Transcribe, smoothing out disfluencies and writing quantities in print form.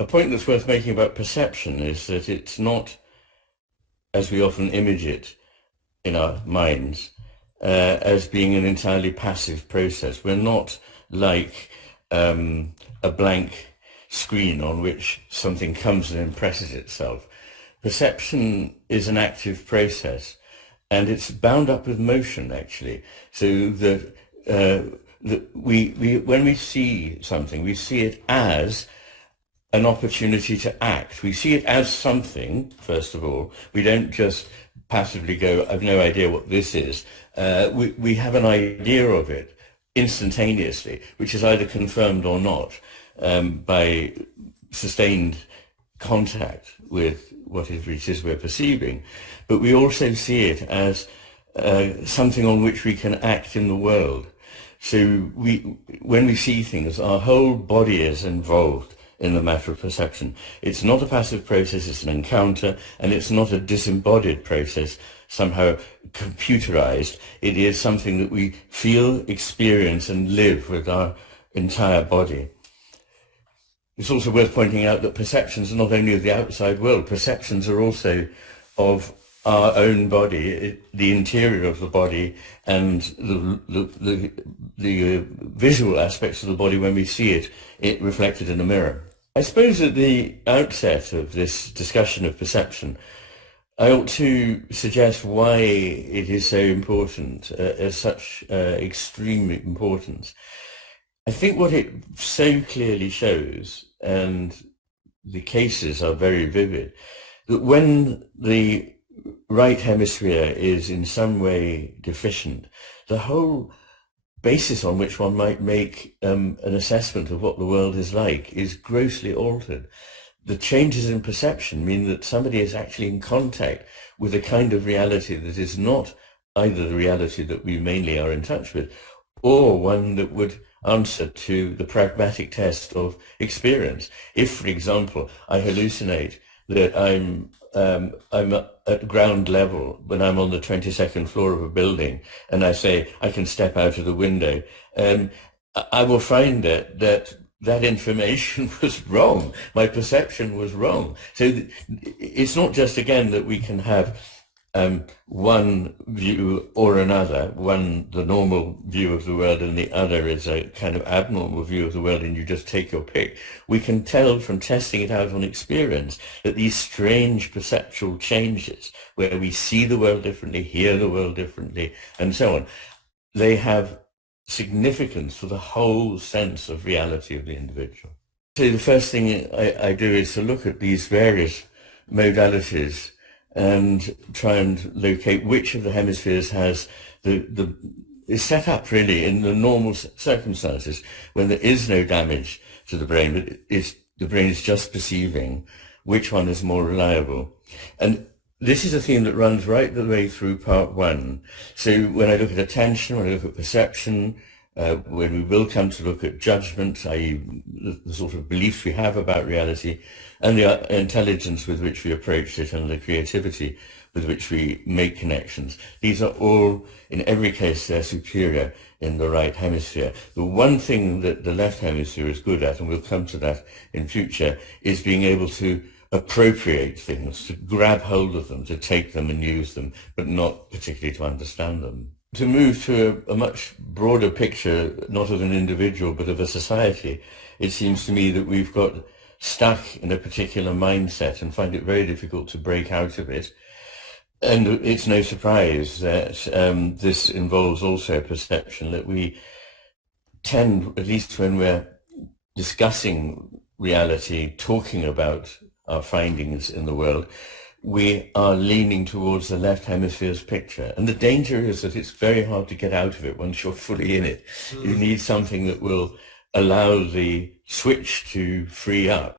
A point that's worth making about perception is that it's not, as we often image it in our minds, as being an entirely passive process. We're not like a blank screen on which something comes and impresses itself. Perception is an active process, and it's bound up with motion, actually. So that, when we see something, we see it as an opportunity to act. We see it as something, first of all. We don't just passively go, I've no idea what this is. We have an idea of it instantaneously, which is either confirmed or not by sustained contact with what it is we're perceiving. But we also see it as something on which we can act in the world. So when we see things, our whole body is involved in the matter of perception. It's not a passive process, it's an encounter, and it's not a disembodied process, somehow computerized. It is something that we feel, experience, and live with our entire body. It's also worth pointing out that perceptions are not only of the outside world, perceptions are also of our own body, the interior of the body, and the visual aspects of the body when we see it reflected in a mirror. I suppose at the outset of this discussion of perception, I ought to suggest why it is so important, as such extreme importance. I think what it so clearly shows, and the cases are very vivid, that when the right hemisphere is in some way deficient, the whole basis on which one might make an assessment of what the world is like is grossly altered. The changes in perception mean that somebody is actually in contact with a kind of reality that is not either the reality that we mainly are in touch with, or one that would answer to the pragmatic test of experience. If, for example, I hallucinate that I'm at ground level when I'm on the 22nd floor of a building, and I say I can step out of the window, I will find that information was wrong. My perception was wrong. So it's not just, again, that we can have one view or another, one the normal view of the world and the other is a kind of abnormal view of the world, and you just take your pick. We can tell from testing it out on experience that these strange perceptual changes, where we see the world differently, hear the world differently, and so on, they have significance for the whole sense of reality of the individual. So the first thing I do is to look at these various modalities and try and locate which of the hemispheres has is set up really in the normal circumstances when there is no damage to the brain, but the brain is just perceiving, which one is more reliable. And this is a theme that runs right the way through part one. So when I look at attention, when I look at perception, when we will come to look at judgment, i.e. the sort of beliefs we have about reality, and the intelligence with which we approach it, and the creativity with which we make connections. These are all, in every case, they're superior in the right hemisphere. The one thing that the left hemisphere is good at, and we'll come to that in future, is being able to appropriate things, to grab hold of them, to take them and use them, but not particularly to understand them. To move to a much broader picture, not of an individual, but of a society, it seems to me that we've got stuck in a particular mindset and find it very difficult to break out of it. And it's no surprise that this involves also a perception that we tend, at least when we're discussing reality, talking about our findings in the world, we are leaning towards the left hemisphere's picture. And the danger is that it's very hard to get out of it once you're fully in it. You need something that will allow the switch to free up.